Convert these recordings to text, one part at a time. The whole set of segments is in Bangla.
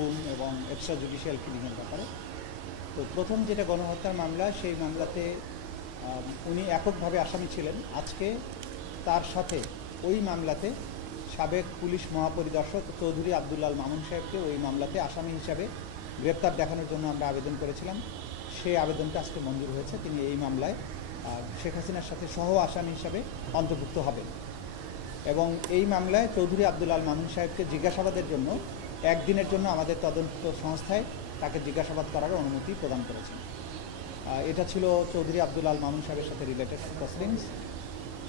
গুম এবং এক্সট্রা জুডিশিয়াল কিলিংয়ের ব্যাপারে। তো প্রথম যেটা গণহত্যার মামলা, সেই মামলাতে উনি এককভাবে আসামি ছিলেন। আজকে তার সাথে ওই মামলাতে সাবেক পুলিশ মহাপরিদর্শক চৌধুরী আব্দুল আল মামুন সাহেবকে ওই মামলাতে আসামি হিসাবে গ্রেপ্তার দেখানোর জন্য আমরা আবেদন করেছিলাম। সেই আবেদনটা আজকে মঞ্জুর হয়েছে। তিনি এই মামলায় শেখ হাসিনার সাথে সহ আসামি হিসাবে অন্তর্ভুক্ত হবেন এবং এই মামলায় চৌধুরী আব্দুল আল মামুন সাহেবকে জিজ্ঞাসাবাদের জন্য একদিনের জন্য আমাদের তদন্ত সংস্থায় তাকে জিজ্ঞাসাবাদ করার অনুমতি প্রদান করেছেন। এটা ছিল চৌধুরী আব্দুল আল মামুন সাহেবের সাথে রিলেটেড প্রসিডিংস।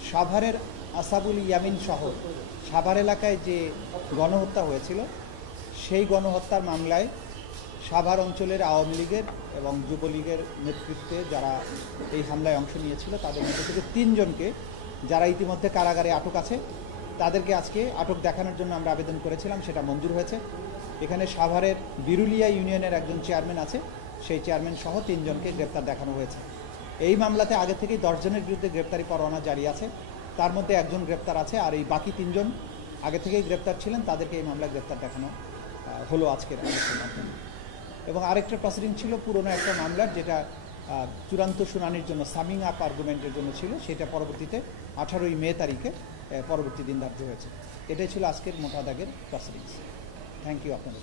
সাভারের আসাবুল ইয়ামিন শহর সাভার এলাকায় যে গণহত্যা হয়েছিল, সেই গণহত্যার মামলায় সাভার অঞ্চলের আওয়ামী লীগের এবং যুবলীগের নেতৃত্বে যারা এই হামলায় অংশ নিয়েছিল, তাদের মধ্যে থেকে 3 জনকে, যারা ইতিমধ্যে কারাগারে আটক আছে, তাদেরকে আজকে আটক দেখানোর জন্য আমরা আবেদন করেছিলাম। সেটা মঞ্জুর হয়েছে। এখানে সাভারের বিরুলিয়া ইউনিয়নের একজন চেয়ারম্যান আছে, সেই চেয়ারম্যান সহ 3 জনকে গ্রেপ্তার দেখানো হয়েছে। এই মামলাতে আগে থেকেই 10 জনের বিরুদ্ধে গ্রেপ্তারি পরোয়ানা জারি আছে। তার মধ্যে একজন গ্রেপ্তার আছে, আর এই বাকি 3 জন আগে থেকেই গ্রেপ্তার ছিলেন, তাদেরকে এই মামলায় গ্রেপ্তার দেখানো হলো আজকের আলোচনার মাধ্যমে। এবং আরেকটা প্রসিডিং ছিল পুরনো একটা মামলার, যেটা চূড়ান্ত শুনানির জন্য সামিং আপ আর্গুমেন্টের জন্য ছিল, সেটা পরবর্তীতে 18ই মে তারিখে পরবর্তী দিন ধার্য হয়েছে। এটাই ছিল আজকের মোটা দাগের প্রসিডিংস। থ্যাংক ইউ আপনাদের।